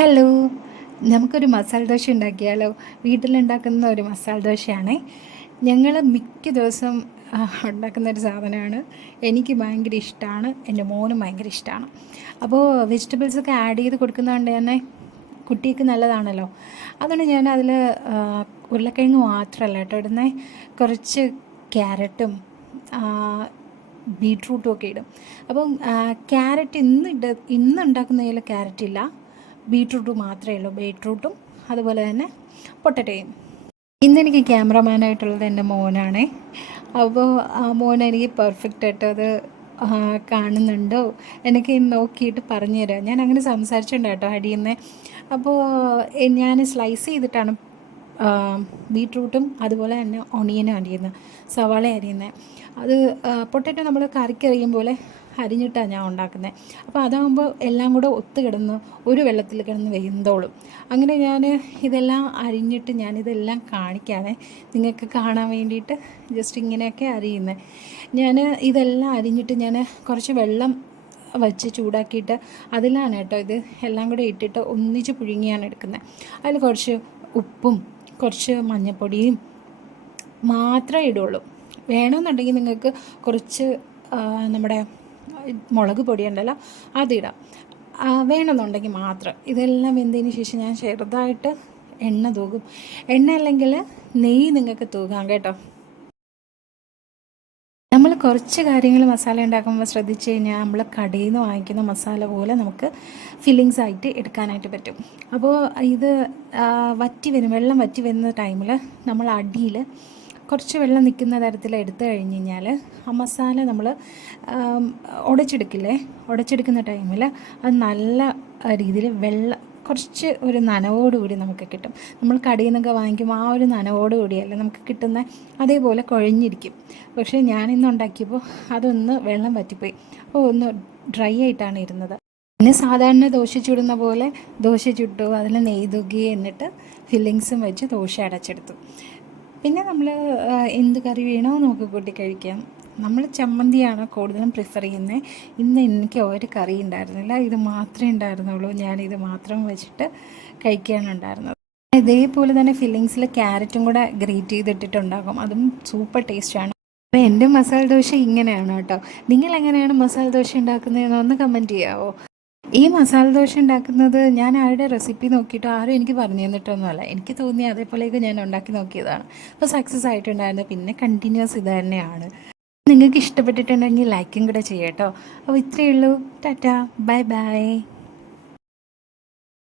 Hello, നമുക്കൊരു മസാല ദോശ ഉണ്ടാക്കിയാലോ? വീട്ടിലുണ്ടാക്കുന്ന ഒരു മസാല ദോശയാണേ. ഞങ്ങൾ മിക്ക ദിവസം ഉണ്ടാക്കുന്നൊരു സാധനമാണ്. എനിക്ക് ഭയങ്കര ഇഷ്ടമാണ്, എൻ്റെ മോനും ഭയങ്കര ഇഷ്ടമാണ്. അപ്പോൾ വെജിറ്റബിൾസൊക്കെ ആഡ് ചെയ്ത് കൊടുക്കുന്നതുകൊണ്ട് തന്നെ കുട്ടിക്ക് നല്ലതാണല്ലോ. അതുകൊണ്ട് ഞാൻ അതിൽ ഉരുളക്കിഴങ്ങ് മാത്രമല്ല കേട്ടോ ഇടുന്നത്, കുറച്ച് ക്യാരറ്റും ബീട്രൂട്ടും ഒക്കെ ഇടും. അപ്പം ക്യാരറ്റ് ഇന്ന് ഉണ്ടാക്കുന്നതിൽ ക്യാരറ്റ് ഇല്ല, ബീട്രൂട്ട് മാത്രമേ ഉള്ളൂ. ബീട്രൂട്ടും അതുപോലെ തന്നെ പൊട്ടറ്റോയും. ഇന്നെനിക്ക് ക്യാമറമാനായിട്ടുള്ളത് എൻ്റെ മോനാണേ. അപ്പോൾ ആ മോൻ എനിക്ക് പെർഫെക്റ്റായിട്ട് അത് കാണുന്നുണ്ടോ എനിക്ക് നോക്കിയിട്ട് പറഞ്ഞു തരാം. ഞാൻ അങ്ങനെ സംസാരിച്ചിട്ടുണ്ട് കേട്ടോ അടിയുന്നത്. അപ്പോൾ ഞാൻ സ്ലൈസ് ചെയ്തിട്ടാണ് ബീട്രൂട്ടും അതുപോലെ തന്നെ ഒണിയനും അരിയുന്നത്, സവാള അരിയുന്നത്. അത് പൊട്ടറ്റോ നമ്മൾ കറിക്കറിയും പോലെ അരിഞ്ഞിട്ടാണ് ഞാൻ ഉണ്ടാക്കുന്നത്. അപ്പോൾ അതാകുമ്പോൾ എല്ലാം കൂടെ ഒത്ത് കിടന്ന് ഒരു വെള്ളത്തിൽ കിടന്ന് വെന്തോളും. അങ്ങനെ ഞാൻ ഇതെല്ലാം അരിഞ്ഞിട്ട് ഞാനിതെല്ലാം കാണിക്കാതെ നിങ്ങൾക്ക് കാണാൻ വേണ്ടിയിട്ട് ജസ്റ്റ് ഇങ്ങനെയൊക്കെ അരിയുന്നത്. ഞാൻ ഇതെല്ലാം അരിഞ്ഞിട്ട് ഞാൻ കുറച്ച് വെള്ളം വച്ച് ചൂടാക്കിയിട്ട് അതിലാണ് കേട്ടോ ഇത് എല്ലാം കൂടെ ഇട്ടിട്ട് ഒന്നിച്ച് പുഴുങ്ങിയാണ് എടുക്കുന്നത്. അതിൽ കുറച്ച് ഉപ്പും കുറച്ച് മഞ്ഞൾപ്പൊടിയും മാത്രമേ ഇടുള്ളൂ. വേണമെന്നുണ്ടെങ്കിൽ നിങ്ങൾക്ക് കുറച്ച് നമ്മുടെ മുളക് പൊടി ഉണ്ടല്ലോ അതിടാം, വേണമെന്നുണ്ടെങ്കിൽ മാത്രം. ഇതെല്ലാം വെന്തതിന് ശേഷം ഞാൻ ചെറുതായിട്ട് എണ്ണ തൂകും. എണ്ണ അല്ലെങ്കിൽ നെയ്യ് നിങ്ങൾക്ക് തൂകാം കേട്ടോ. നമ്മൾ കുറച്ച് കാര്യങ്ങൾ മസാല ഉണ്ടാക്കുമ്പോൾ ശ്രദ്ധിച്ച് കഴിഞ്ഞാൽ നമ്മൾ കടയിൽ നിന്ന് വാങ്ങിക്കുന്ന മസാല പോലെ നമുക്ക് ഫില്ലിങ്സ് ആയിട്ട് എടുക്കാനായിട്ട് പറ്റും. അപ്പോൾ ഇത് വെള്ളം വറ്റി വരുന്ന ടൈമിൽ നമ്മൾ അടിയിൽ കുറച്ച് വെള്ളം നിൽക്കുന്ന തരത്തിൽ എടുത്തു കഴിഞ്ഞ് കഴിഞ്ഞാൽ ആ മസാല നമ്മൾ ഉടച്ചെടുക്കുന്ന ടൈമിൽ അത് നല്ല രീതിയിൽ കുറച്ച് ഒരു നനവോടുകൂടി നമുക്ക് കിട്ടും. നമ്മൾ കടയിൽ നിന്നൊക്കെ വാങ്ങിക്കുമ്പോൾ ആ ഒരു നനവോടുകൂടിയല്ല നമുക്ക് കിട്ടുന്ന, അതേപോലെ കുഴഞ്ഞിരിക്കും. പക്ഷേ ഞാനിന്ന് ഉണ്ടാക്കിയപ്പോൾ അതൊന്ന് വെള്ളം വറ്റിപ്പോയി, അപ്പോൾ ഒന്ന് ഡ്രൈ ആയിട്ടാണ് ഇരുന്നത്. പിന്നെ സാധാരണ ദോശ ചുടുന്ന പോലെ ദോശ ചുട്ടു, അതിൽ നെയ്യ് തൂക്കി, എന്നിട്ട് ഫില്ലിങ്സും വെച്ച് ദോശ അടച്ചെടുത്തു. പിന്നെ നമ്മൾ എന്ത് കറി വേണോ നമുക്ക് കൂട്ടി കഴിക്കാം. നമ്മൾ ചമ്മന്തിയാണ് കൂടുതലും പ്രിഫർ ചെയ്യുന്നത്. ഇന്ന് എനിക്ക് ഒരു കറി ഉണ്ടായിരുന്നില്ല, ഇത് മാത്രമേ ഉണ്ടായിരുന്നുള്ളൂ. ഞാനിത് മാത്രം വെച്ചിട്ട് കഴിക്കുകയാണ് ഉണ്ടായിരുന്നത്. ഇതേപോലെ തന്നെ ഫില്ലിങ്സിൽ ക്യാരറ്റും കൂടെ ഗ്രേറ്റ് ചെയ്തിട്ടിട്ടുണ്ടാകും, അതും സൂപ്പർ ടേസ്റ്റാണ്. അപ്പോൾ എൻ്റെ മസാല ദോശ ഇങ്ങനെയാണ് കേട്ടോ. നിങ്ങൾ എങ്ങനെയാണ് മസാല ദോശ ഉണ്ടാക്കുന്നതെന്ന് ഒന്ന് കമൻറ്റ് ചെയ്യാമോ? ഈ മസാല ദോശ ഉണ്ടാക്കുന്നത് ഞാൻ ആരുടെ റെസിപ്പി നോക്കിയിട്ട് ആരും എനിക്ക് പറഞ്ഞു തന്നിട്ടൊന്നുമല്ല, എനിക്ക് തോന്നി അതേപോലെയൊക്കെ ഞാൻ ഉണ്ടാക്കി നോക്കിയതാണ്. അപ്പോൾ സക്സസ് ആയിട്ടുണ്ടായിരുന്നു. പിന്നെ കണ്ടിന്യൂസ് ഇത് തന്നെയാണ്. നിങ്ങൾക്ക് ഇഷ്ടപ്പെട്ടിട്ടുണ്ടെങ്കിൽ ലൈക്കും കൂടെ ചെയ്യാം കേട്ടോ. അപ്പോൾ ഇത്രയേ ഉള്ളൂ. Tata, bye bye.